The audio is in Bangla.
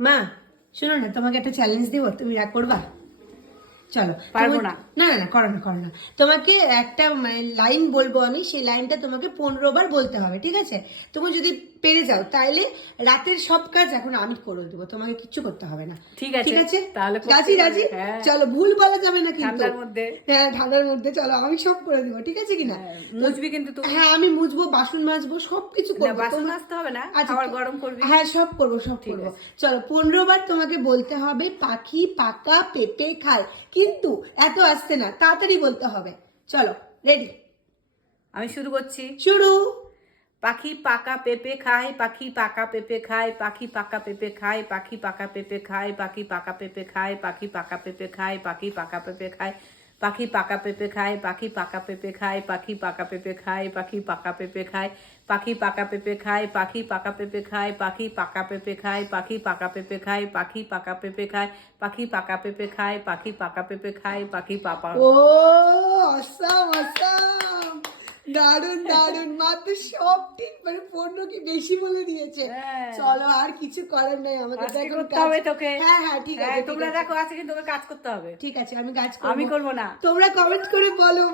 মা শোনো না তোমাকে একটা চ্যালেঞ্জ দিব তুমি রাগ করবা? চলো পারব না। না না না করো না করো না। তোমাকে একটা লাইন বলব আমি সেই লাইনটা তোমাকে পনেরো বার বলতে হবে ঠিক আছে? তুমি যদি পেরে যাও তাইলে রাতের সব কাজ এখন আমি করে দেবো তোমাকে কিচ্ছু করতে হবে না। ঠিক আছে, ঠিক আছে? তাহলে রাজি রাজি? হ্যাঁ। চলো ভুল বলা যাবে না কিন্তু। ঠান্ডার মধ্যে। হ্যাঁ ঠান্ডার মধ্যে চলো আমি সব করে দেবো ঠিক আছে কিনা? হ্যাঁ, মুছবি কিন্তু তুমি। হ্যাঁ আমি মুছবো বাসন মাজবো সবকিছু না, করব। বাসন মাজতে হবে না আচ্ছা, খাবার গরম করবি। হ্যাঁ সব করব সব করব। চলো পনেরো বার তোমাকে বলতে হবে পাখি পাকা পেঁপে খায়। কিন্তু এত আসতে না তাড়াতাড়ি বলতে হবে। চলো রেডি আমি শুরু করছি। শুরু। পাখি পাকা পেঁপে খায় পাখি পাকা পেঁপে খায় পাখি পাকা পেঁপে খায় পাখি পাকা পেঁপে খায় পাখি পাকা পেঁপে খায় পাখি পাকা পেঁপে খায় পাখি পাকা পেঁপে খায় পাখি পাকা পেঁপে খায় পাখি পাকা পেঁপে খায় পাখি পাকা পেঁপে খায় পাখি পাকা পেঁপে খায় পাখি পাকা পেঁপে খায় পাখি পাকা পেঁপে খায় পাখি পাকা পেঁপে খায় পাখি পাকা পেঁপে খায় পাখি পাকা পেঁপে খায় পাখি পাকা পেঁপে খায় পাখি পাকা পেঁপে খায় পাখি পাপা ও আসাম আসাম দারুণ দারুণ মাত্র সব ঠিক মানে পনেরো কি বেশি বলে দিয়েছে। হ্যাঁ। চলো আর কিছু করার নাই আমাদের কাজ করতে হবে তোকে। হ্যাঁ হ্যাঁ ঠিক আছে হ্যাঁ, ঠিক তোমরা আছে। দেখো আজকে তোকে কাজ করতে হবে। ঠিক আছে আমি কাজ আমি করব। করব না। তোমরা কমেন্ট করে বলো।